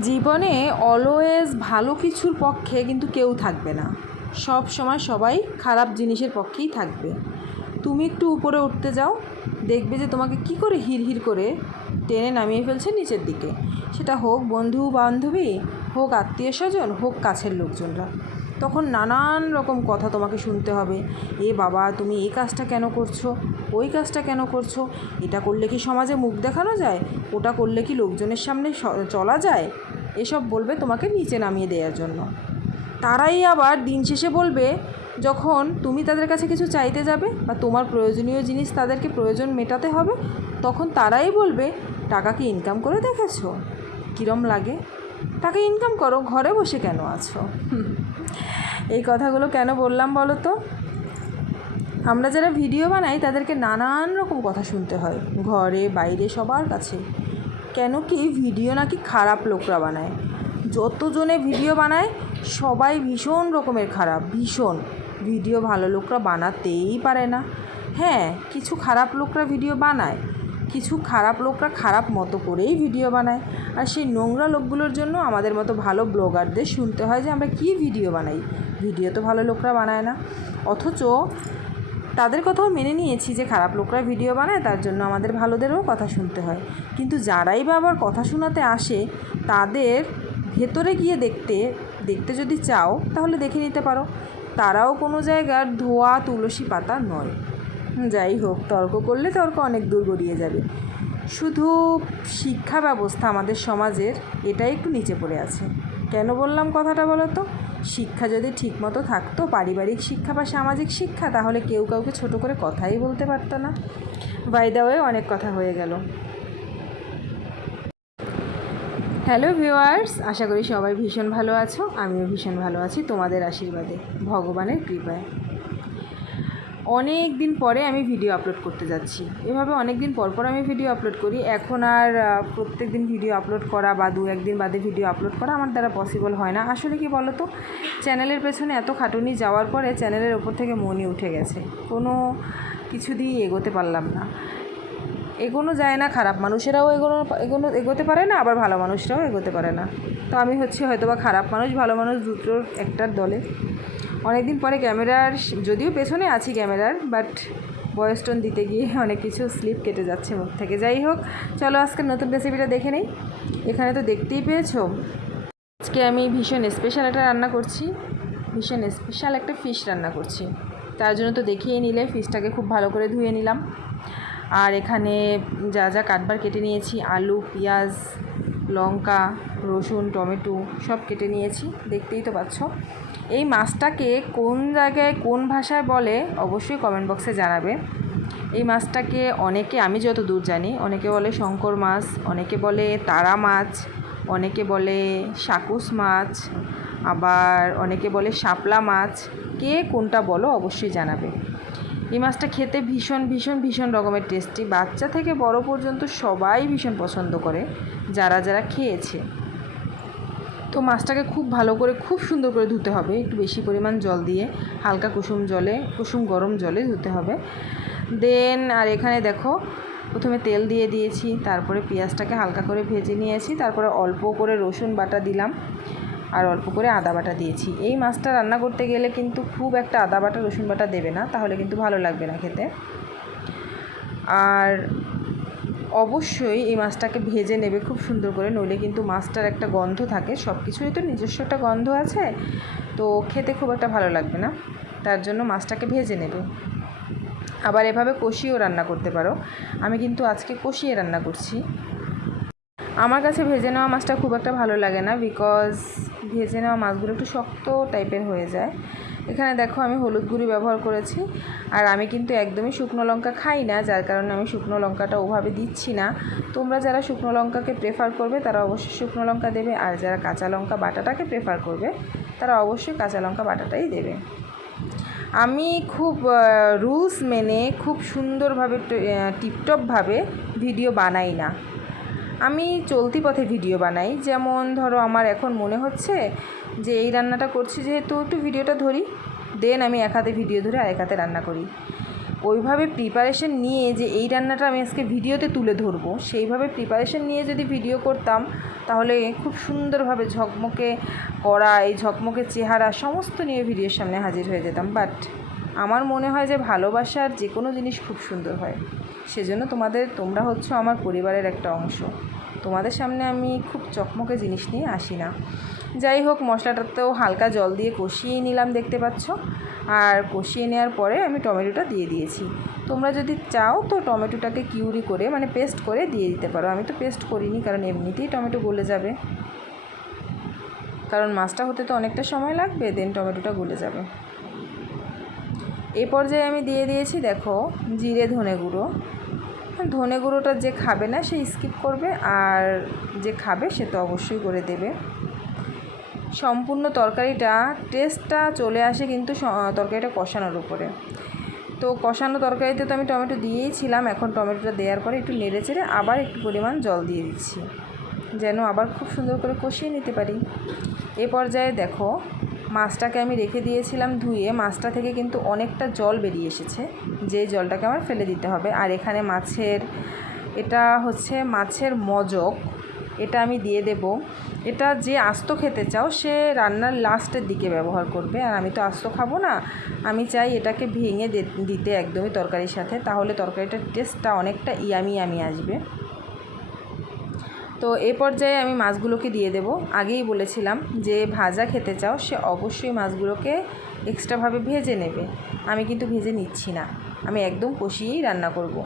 জীবনে অলওয়েজ ভালো কিছুর পক্ষে কিন্তু কেউ থাকবে না। সব সময় সবাই খারাপ জিনিসের পক্ষেই থাকবে। তুমি একটু উপরে উঠতে যাও, দেখবে যে তোমাকে কি করে হির হির করে টেনে নামিয়ে ফেলছে নিচের দিকে। সেটা হোক বন্ধু বান্ধবী হোক আত্মীয় স্বজন হোক কাছের লোকজনরা। তখন নানান রকম কথা তোমাকে শুনতে হবে। এ বাবা, তুমি এই কাজটা কেন করছ? ওই কাজটা কেন করছ? এটা করলে কি সমাজে মুখ দেখানো যায়? ওটা করলে কি লোকজনের সামনে চলা যায়? এসব বলবে তোমাকে নিচে নামিয়ে দেওয়ার জন্য। তারাই আবার দিন শেষে বলবে, যখন তুমি তাদের কাছে কিছু চাইতে যাবে বা তোমার প্রয়োজনীয় জিনিস তাদেরকে প্রয়োজন মেটাতে হবে, তখন তারাই বলবে, টাকা কি ইনকাম করে দেখেছ? কীরম লাগে? টাকা ইনকাম করো, ঘরে বসে কেন আছো? এই কথাগুলো কেন বললাম বলো তো? আমরা যারা ভিডিও বানাই, তাদেরকে নানান রকম কথা শুনতে হয়। ঘরে, বাইরে, সবার কাছে। কেন কি ভিডিও নাকি খারাপ লোকরা বানায়? যতজনে ভিডিও বানায়, সবাই ভীষণ রকমের খারাপ, ভীষণ। ভিডিও ভালো লোকরা বানাতেই পারে না। হ্যাঁ কিছু খারাপ লোকরা ভিডিও বানায়। কিছু খারাপ লোকরা খারাপ মতো করেই ভিডিও বানায়। আর সেই নোংরা লোকগুলোর জন্য আমাদের মতো ভালো ব্লগারদের শুনতে হয় যে, আমরা কী ভিডিও বানাই? ভিডিও তো ভালো লোকরা বানায় না। অথচ তাদের কথাও মেনে নিয়েছি যে, খারাপ লোকরা ভিডিও বানায়, তার জন্য আমাদের ভালোদেরও কথা শুনতে হয়। কিন্তু যারাই বা আবার কথা শোনাতে আসে, তাদের ভেতরে গিয়ে দেখতে দেখতে যদি চাও, তাহলে দেখে নিতে পারো। তারাও কোনো জায়গার ধোয়া, তুলসী পাতা নয়। যাই হোক, তর্ক করলে তর্ক অনেক দূর গড়িয়ে যাবে। শুধু শিক্ষা ব্যবস্থা আমাদের সমাজের, এটা একটু নিচে পড়ে আছে। কেন বললাম কথাটা বলো তো? শিক্ষা যদি ঠিকমতো থাকতো, পারিবারিক শিক্ষা বা সামাজিক শিক্ষা, তাহলে কেউ কাউকে ছোট করে কথাই বলতে পারতো না। বাই দা ওয়ে অনেক কথা হয়ে গেল। হ্যালো ভিউয়ার্স আশা করি সবাই ভীষণ ভালো আছো। আমিও ভীষণ ভালো আছি তোমাদের আশীর্বাদে, ভগবানের কৃপায়। অনেক দিন পরে আমি ভিডিও আপলোড করতে যাচ্ছি। এভাবে অনেক দিন পর পর আমি ভিডিও আপলোড করি। এখন আর প্রত্যেক দিন ভিডিও আপলোড করা বা দু একদিন বাদে ভিডিও আপলোড করা আমার দ্বারা পসিবল হয় না। আসলে কি বলো তো চ্যানেলের পেছনে এত খাটুনি যাওয়ার পরে চ্যানেলের ওপর থেকে মনই উঠে গেছে। কোনো কিছু দিয়ে এগোতে পারলাম না। এগোনো যায় না, খারাপ মানুষেরাও এগোনো এগোনো, এগোতে পারে না, আবার ভালো মানুষরাও এগোতে পারে না। তো আমি হচ্ছি হয়তো বা খারাপ মানুষ, ভালো মানুষ দুটোর একটার দলে। অনেক দিন পরে ক্যামেরার যদিও পেছনে আছি ক্যামেরার বাট বয়স টোন দিতে গিয়ে অনেক কিছু স্লিপ কেটে যাচ্ছে মুখ থেকে। যাই হোক, চলো আজকে নতুন রেসিপিটা দেখে নেই। এখানে তো দেখতেই পেয়েছ। আজকে আমি ভীষণ স্পেশাল একটা রান্না করছি। ভীষণ স্পেশাল একটা ফিশ রান্না করছি। তার জন্য তো দেখিয়ে নিলে ফিশটাকে খুব ভালো করে ধুয়ে নিলাম। আর এখানে যা যা কাটবার কেটে নিয়েছি, আলু, পেঁয়াজ, লঙ্কা, রসুন, টমেটো সব কেটে নিয়েছি। দেখতেই তো পাচ্ছ। এই মাছটাকে কোন জায়গায় কোন ভাষায় বলে অবশ্যই কমেন্ট বক্সে জানাবে। এই মাছটাকে অনেকে, আমি যত দূর জানি, অনেকে বলে শঙ্কর মাছ, অনেকে বলে তারা মাছ, অনেকে বলে সাকুস মাছ, আবার অনেকে বলে শাপলা মাছ, কে কোনটা বলো অবশ্যই জানাবে। এই মাছটা খেতে ভীষণ ভীষণ ভীষণ রকমের টেস্টি বাচ্চা থেকে বড় পর্যন্ত সবাই ভীষণ পছন্দ করে, যারা যারা খেয়েছে। তো মাছটাকে খুব ভালো করে, খুব সুন্দর করে ধুতে হবে। একটু বেশি পরিমাণ জল দিয়ে, হালকা কুসুম জলে, কুসুম গরম জলে ধুতে হবে। দেন আর এখানে দেখো, প্রথমে তেল দিয়ে দিয়েছি, তারপরে পেঁয়াজটাকে হালকা করে ভেজে নিয়েছি, তারপরে অল্প করে রসুন বাটা দিলাম, আর অল্প করে আদা বাটা দিয়েছি। এই মাছটা রান্না করতে গেলে কিন্তু খুব একটা আদা বাটা, রসুন বাটা দেবে না, তাহলে কিন্তু ভালো লাগবে না খেতে। আর অবশ্যই এই মাছটাকে ভেজে নেবে খুব সুন্দর করে, নইলে কিন্তু মাছটার একটা গন্ধ থাকে। সব কিছুই তো নিজস্ব একটা গন্ধ আছে, তো খেতে খুব একটা ভালো লাগবে না। তার জন্য মাছটাকে ভেজে নেবে। আবার এভাবে কষিয়েও রান্না করতে পারো। আমি কিন্তু আজকে কষিয়ে রান্না করছি। আমার কাছে ভেজে নেওয়া মাছটা খুব একটা ভালো লাগে না বিকজ ভেজে নেওয়া মাছগুলো একটু শক্ত টাইপের হয়ে যায়। এখানে দেখো আমি হলুদ গুঁড়ি ব্যবহার করেছি। আর আমি কিন্তু একদমই শুকনো লঙ্কা খাই না, যার কারণে আমি শুকনো লঙ্কাটা ওভাবে দিচ্ছি না। তোমরা যারা শুকনো লঙ্কাকে প্রেফার করবে, তারা অবশ্যই শুকনো লঙ্কা দেবে। আর যারা কাঁচা লঙ্কা বাটাটাকে প্রেফার করবে, তারা অবশ্যই কাঁচা লঙ্কা বাটাটাই দেবে। আমি খুব রুলস মেনে খুব সুন্দরভাবে টিপটপভাবে ভিডিও বানাই না। আমি চলতি পথে ভিডিও বানাই। যেমন ধরো আমার এখন মনে হচ্ছে যে এই রান্নাটা করছি যেহেতু একটু ভিডিওটা ধরি দেন আমি এক হাতে ভিডিও ধরে আরেক হাতে রান্না করি। ওইভাবে প্রিপারেশন নিয়ে যে এই রান্নাটা আমি আজকে ভিডিওতে তুলে ধরবো, সেইভাবে প্রিপারেশন নিয়ে যদি ভিডিও করতাম, তাহলে খুব সুন্দরভাবে ঝকমকে কড়াই, ঝকমকে চেহারা, সমস্ত নিয়ে ভিডিওর সামনে হাজির হয়ে যেতাম। বাট আমার মনে হয় যে ভালোবাসার যে কোনো জিনিস খুব সুন্দর হয়। সেজন্য তোমাদের, তোমরা হচ্ছে আমার পরিবারের একটা অংশ। তোমাদের সামনে আমি খুব চকমকে জিনিস নিয়ে আসি না। যাই হোক, মশলাটাতেও হালকা জল দিয়ে কষিয়ে নিলাম দেখতে পাচ্ছ। আর কষিয়ে নেওয়ার পরে আমি টমেটোটা দিয়ে দিয়েছি। তোমরা যদি চাও তো টমেটোটাকে কিউরি করে মানে পেস্ট করে দিয়ে দিতে পারো। আমি তো পেস্ট করিনি, কারণ এমনিতেই টমেটো গলে যাবে। কারণ মাছটা হতে তো অনেকটা সময় লাগবে, দেন টমেটোটা গলে যাবে। এই পর্যায়ে আমি দিয়ে দিয়েছি, দেখো, জিরে ধনে গুঁড়ো। ধনে গুঁড়োটা যে খাবে না, সে স্কিপ করবে, আর যে খাবে, সে তো অবশ্যই করে দেবে। সম্পূর্ণ তরকারিটা টেস্টটা চলে আসে কিন্তু তরকারিটা কষানোর উপরে। তো কষানো তরকারিতে তো আমি টমেটো দিয়েইছিলাম এখন টমেটোটা দেওয়ার পরে একটু নেড়ে চেড়ে আবার একটু পরিমাণ জল দিয়ে দিচ্ছি, যেন আবার খুব সুন্দর করে কষিয়ে নিতে পারি। এ পর্যায়ে দেখো মাছটাকে আমি রেখে দিয়েছিলাম ধুয়ে। মাছটা থেকে কিন্তু অনেকটা জল বেরিয়ে এসেছে। যে জলটাকে আমার ফেলে দিতে হবে। আর এখানে মাছের, এটা হচ্ছে মাছের মজক। এটা আমি দিয়ে দেব। এটা যে আস্ত খেতে চাও, সে রান্নার লাস্টের দিকে ব্যবহার করবে। আর আমি তো আস্ত খাব না। আমি চাই এটাকে ভেঙে দিতে একদমই তরকারির সাথে। তাহলে তরকারিটার টেস্টটা অনেকটা ইয়ামি ইয়ামি আসবে। তো এ পর্যায়ে আমি মাছগুলোকে দিয়ে দেব। আগেই বলেছিলাম যে ভাজা খেতে চাও, সে অবশ্যই মাছগুলোকে এক্সট্রাভাবে ভেজে নেবে। আমি কিন্তু ভেজে নিচ্ছি না। আমি একদম কষিয়েই রান্না করব।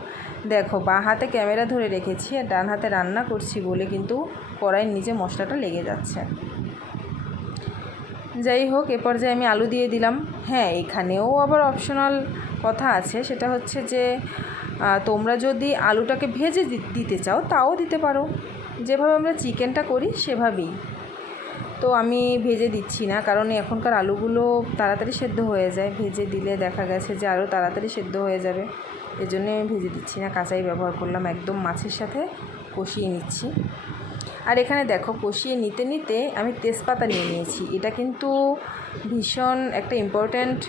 দেখো, বা হাতে ক্যামেরা ধরে রেখেছি আর ডান হাতে রান্না করছি বলে কিন্তু কড়াইয়ের নিচে মশলাটা লেগে যাচ্ছে। যাই হোক, এ পর্যায়ে আমি আলু দিয়ে দিলাম। হ্যাঁ এখানেও আবার অপশনাল কথা আছে। সেটা হচ্ছে যে তোমরা যদি আলুটাকে ভেজে দিতে চাও, তাও দিতে পারো। যেভাবে আমরা চিকেনটা করি, সেভাবেই। তো আমি ভেজে দিচ্ছি না, কারণ এখনকার আলুগুলো তাড়াতাড়ি সেদ্ধ হয়ে যায়। ভেজে দিলে দেখা গেছে যে আরও তাড়াতাড়ি সেদ্ধ হয়ে যাবে। এজন্য আমি ভেজে দিচ্ছি না, কাঁচাই ব্যবহার করলাম। একদম মাছের সাথে কষিয়ে নিচ্ছি। আর এখানে দেখো, কষিয়ে নিতে নিতে আমি তেজপাতা নিয়ে নিয়েছি। এটা কিন্তু ভীষণ একটা ইম্পর্ট্যান্ট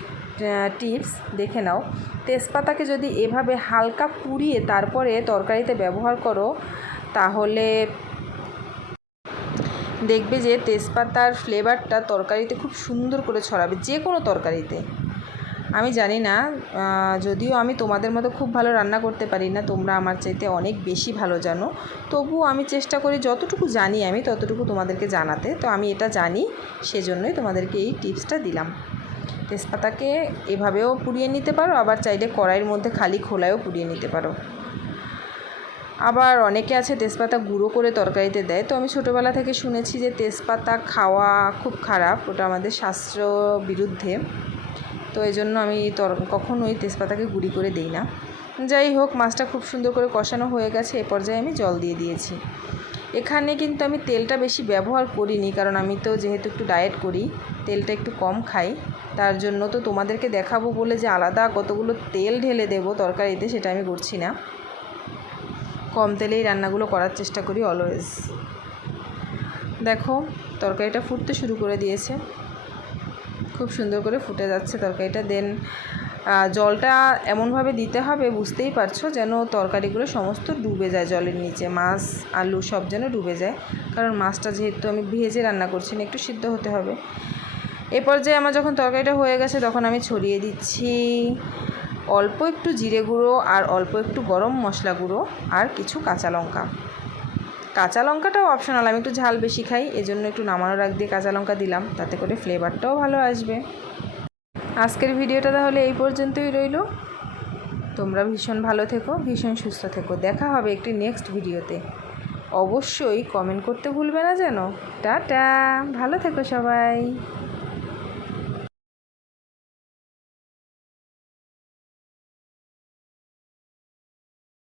টিপস দেখে নাও। তেজপাতাকে যদি এভাবে হালকা পুড়িয়ে তারপরে তরকারিতে ব্যবহার করো তাহলে দেখবে যে তেজপাতার ফ্লেভারটা তরকারিতে খুব সুন্দর করে ছড়াবে, যে কোনো তরকারিতে। আমি জানি না যদিও আমি তোমাদের মতো খুব ভালো রান্না করতে পারি না, তোমরা আমার চাইতে অনেক বেশি ভালো জানো। তবুও আমি চেষ্টা করি যতটুকু জানি আমি, ততটুকু তোমাদেরকে জানাতে। তো আমি এটা জানি, সেজন্যই তোমাদেরকে এই টিপসটা দিলাম। তেজপাতাকে এভাবেও পুড়িয়ে নিতে পারো, আবার চাইলে কড়াইয়ের মধ্যে খালি খোলায়ও পুড়িয়ে নিতে পারো। আবার অনেকে আছে তেজপাতা গুঁড়ো করে তরকারিতে দেয়। তো আমি ছোটোবেলা থেকে শুনেছি যে তেজপাতা খাওয়া খুব খারাপ, ওটা আমাদের শাস্ত্র বিরুদ্ধে। তো এই জন্য আমি তর, কখনোই তেজপাতাকে গুঁড়ি করে দিই না। যাই হোক, মাছটা খুব সুন্দর করে কষানো হয়ে গেছে, এ পর্যায়ে আমি জল দিয়ে দিয়েছি। এখানে কিন্তু আমি তেলটা বেশি ব্যবহার করিনি, কারণ আমি তো যেহেতু একটু ডায়েট করি, তেলটা একটু কম খাই। তার জন্য তো তোমাদেরকে দেখাবো বলে যে আলাদা কতগুলো তেল ঢেলে দেবো তরকারিতে, সেটা আমি করছি না। কম তেলেই রান্নাগুলো করার চেষ্টা করি অলওয়েজ দেখো, তরকারিটা ফুটতে শুরু করে দিয়েছে। খুব সুন্দর করে ফুটে যাচ্ছে তরকারিটা। দেন জলটা এমনভাবে দিতে হবে, বুঝতেই পারছ, যেন তরকারিগুলো সমস্ত ডুবে যায় জলের নিচে। মাছ, আলু সব যেন ডুবে যায়। কারণ মাছটা যেহেতু আমি ভেজে রান্না করছি না, একটু সিদ্ধ হতে হবে। এ পর্যায়ে আমার যখন তরকারিটা হয়ে গেছে, তখন আমি ছড়িয়ে দিচ্ছি। অল্প একটু জিরে গুঁড়ো আর অল্প একটু গরম মশলা গুঁড়ো আর কিছু কাঁচা লঙ্কা। কাঁচা লঙ্কাটাও অপশনাল আমি একটু ঝাল বেশি খাই, এজন্য একটু নামানোর আগ দিয়ে কাঁচা লঙ্কা দিলাম, তাতে করে ফ্লেভারটাও ভালো আসবে। আজকের ভিডিওটা তাহলে এই পর্যন্তই রইল। তোমরা ভীষণ ভালো থেকো, ভীষণ সুস্থ থেকো। দেখা হবে একটি নেক্সট ভিডিওতে। অবশ্যই কমেন্ট করতে ভুলবে না যেন। টাটা, ভালো থেকো সবাই।